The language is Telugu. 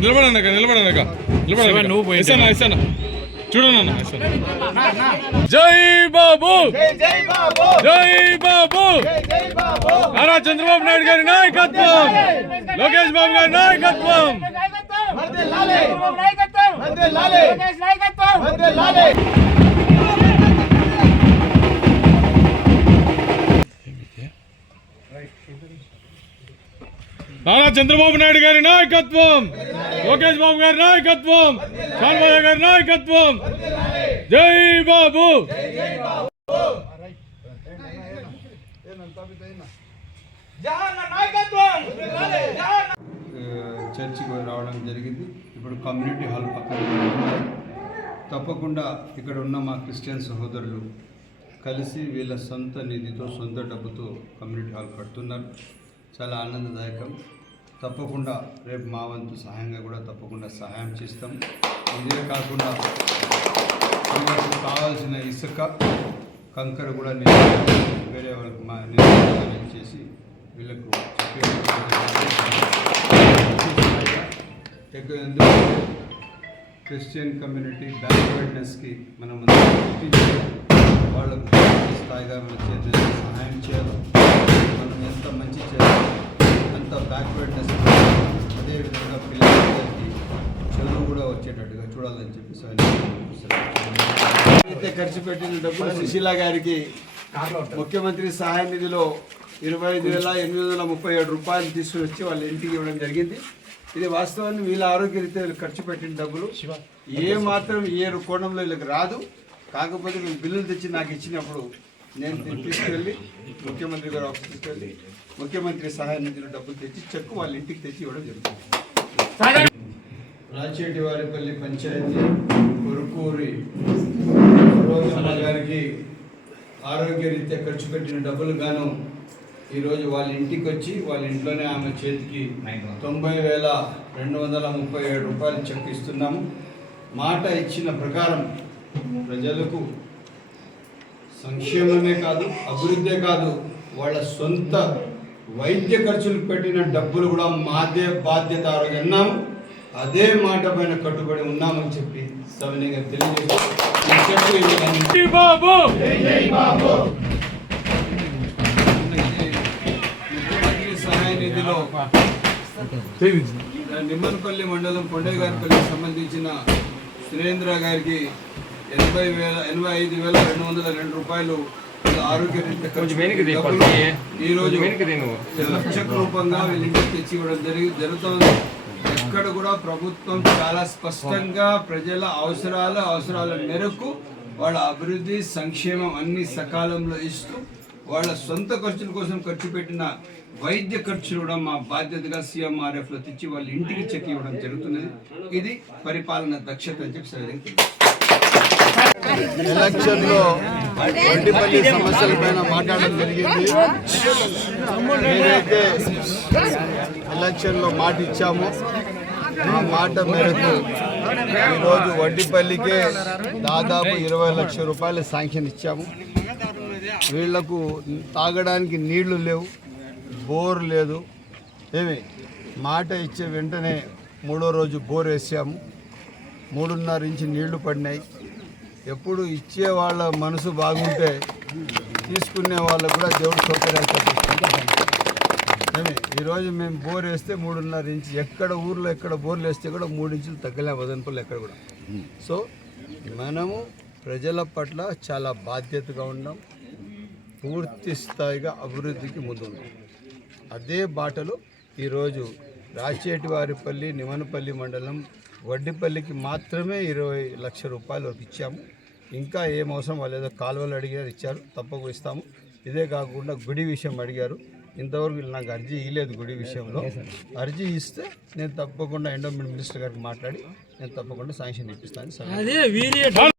నిలబడనక నిలబడనక నిలబడనక నువ్వు ఎస్సన్న చూడండి అన్న ఎస్సన్న. జై బాబు! జై బాబు! నారా చంద్రబాబు నాయుడు గారి నాయకత్వం! లోకేష్ బాబు గారి నాయకత్వం! నారా చంద్రబాబు నాయుడు గారి నాయకత్వం! లోకేష్ బాబు గారి నాయకత్వం షాన్బాబు గారి నాయకత్వం. జై బాబు. చర్చికి రావడం జరిగింది. ఇప్పుడు కమ్యూనిటీ హాల్ పక్కన. తప్పకుండా ఇక్కడ ఉన్న మా క్రిస్టియన్ సహోదరులు కలిసి వీళ్ళ సొంత నిధితో సొంత డబ్బుతో కమ్యూనిటీ హాల్ కడుతున్నారు. చాలా ఆనందదాయకం. తప్పకుండా రేపు మా వంతు సహాయంగా కూడా తప్పకుండా సహాయం చేస్తాం. ఇదే కాకుండా కావాల్సిన ఇసుక కంకర కూడా నేను వేరే వాళ్ళకి మా నేను చేసి వీళ్ళకు ఎక్కువ క్రిస్టియన్ కమ్యూనిటీ బ్యాక్వర్డ్నెస్కి మనం వాళ్ళకు స్థాయిగా మనం చేతులు సహాయం చేయాలి. మనం ఎంత మంచి చేయాలి బ్యాక్వర్డ్నెస్ అదేవిధంగా పిల్లలందరికీ చదువు కూడా వచ్చేటట్టుగా చూడాలని చెప్పేసి అయితే ఖర్చు పెట్టిన డబ్బులు సుశీల గారికి ముఖ్యమంత్రి సహాయ నిధిలో ఇరవై ఐదు వేల ఎనిమిది వందల ముప్పై ఏడు రూపాయలు తీసుకుని వచ్చి వాళ్ళ ఇంటికి ఇవ్వడం జరిగింది. ఇది వాస్తవాన్ని వీళ్ళ ఆరోగ్య రీత్యా వీళ్ళు ఖర్చు పెట్టిన డబ్బులు. ఏ మాత్రం ఏ కోణంలో వీళ్ళకి రాదు. కాకపోతే వీళ్ళు బిల్లులు తెచ్చి నాకు ఇచ్చినప్పుడు నేను తీసుకెళ్ళి ముఖ్యమంత్రి గారు ఆఫీస్ తీసుకెళ్ళి ముఖ్యమంత్రి సహాయ నిధిలో డబ్బులు తెచ్చి చెక్కు వాళ్ళ ఇంటికి తెచ్చి ఇవ్వడం జరుగుతుంది. రాచేటి వారిపల్లి పంచాయతీ కొరుకూరి గారికి ఆరోగ్య రీత్యా ఖర్చు పెట్టిన డబ్బులు గాను ఈరోజు వాళ్ళ ఇంటికి వచ్చి వాళ్ళ ఇంట్లోనే ఆమె చేతికి తొంభై వేల రెండు వందల ముప్పై ఏడు రూపాయలు చెక్ ఇస్తున్నాము. మాట ఇచ్చిన ప్రకారం ప్రజలకు సంక్షేమమే కాదు అభివృద్ధే కాదు వాళ్ళ సొంత వైద్య ఖర్చులకు పెట్టిన డబ్బులు కూడా మాదే బాధ్యత ఆ రోజు అన్నాము. అదే మాట పైన కట్టుబడి ఉన్నామని చెప్పి సవినీగా సహాయ నిధిలో నిమ్మనపల్లి మండలం కొండగారిపల్లికి సంబంధించిన సురేంద్ర గారికి ఎనభై వేల ఎనభై ఐదు వేల రెండు వందల రెండు రూపాయలు వీళ్ళ ఆరోగ్య రీత్యా ఖర్చు పెట్టిన డబ్బులు ఈ రోజు చెక్ రూపంగా తెచ్చి ఇవ్వడం జరిగి జరుగుతోంది. ఎక్కడ కూడా ప్రభుత్వం చాలా స్పష్టంగా ప్రజల అవసరాలు అవసరాల మేరకు వాళ్ళ అభివృద్ధి సంక్షేమం అన్ని సకాలంలో ఇస్తూ వాళ్ళ సొంత ఖర్చుల కోసం ఖర్చు పెట్టిన వైద్య ఖర్చులు కూడా మా బాధ్యతగా సీఎంఆర్ఎఫ్లో తెచ్చి వాళ్ళ ఇంటికి చెక్ ఇవ్వడం జరుగుతున్నది. ఇది పరిపాలన దక్షత అని చెప్పి ఎలక్షన్లో ఎలక్షన్లో సమస్యల పైన మాట్లాడడం జరిగింది. నేనైతే ఎలక్షన్లో మాట ఇచ్చాము. ఆ మాట మేరకు ఈరోజు వడ్డీపల్లికే దాదాపు ఇరవై లక్షల రూపాయలు శాంక్షన్ ఇచ్చాము. వీళ్ళకు తాగడానికి నీళ్ళు లేవు బోర్ లేదు. ఏమి? మాట ఇచ్చే వెంటనే మూడో రోజు బోర్ వేసాము. మూడున్నర ఇంచు నీళ్ళు పడినాయి. ఎప్పుడు ఇచ్చే వాళ్ళ మనసు బాగుంటే తీసుకునే వాళ్ళకు కూడా దేవుడు సౌకర్యాలు ఏమి ఈరోజు మేము బోర్ వేస్తే మూడున్నర ఇంచు ఎక్కడ ఊర్లో ఎక్కడ బోర్లు వేస్తే కూడా మూడు ఇంచులు తగ్గలే వదనపల్లి ఎక్కడ కూడా. సో మనము ప్రజల పట్ల చాలా బాధ్యతగా ఉన్నాం. పూర్తి స్థాయిగా అభివృద్ధికి ముందున్నాం. అదే బాటలో ఈరోజు రాచేటివారిపల్లి నిమనపల్లి మండలం వడ్డిపల్లికి మాత్రమే ఇరవై లక్షల రూపాయలు వరకు ఇచ్చాము. ఇంకా ఏం అవసరం వాళ్ళు ఏదో కాలువలు అడిగారు ఇచ్చారు తప్పక ఇస్తాము. ఇదే కాకుండా గుడి విషయం అడిగారు. ఇంతవరకు వీళ్ళు నాకు అర్జీ ఇవ్వలేదు గుడి విషయంలో. అర్జీ ఇస్తే నేను తప్పకుండా ఎండోమెంట్ మినిస్టర్ గారికి మాట్లాడి నేను తప్పకుండా శాంక్షన్ ఇప్పిస్తాను.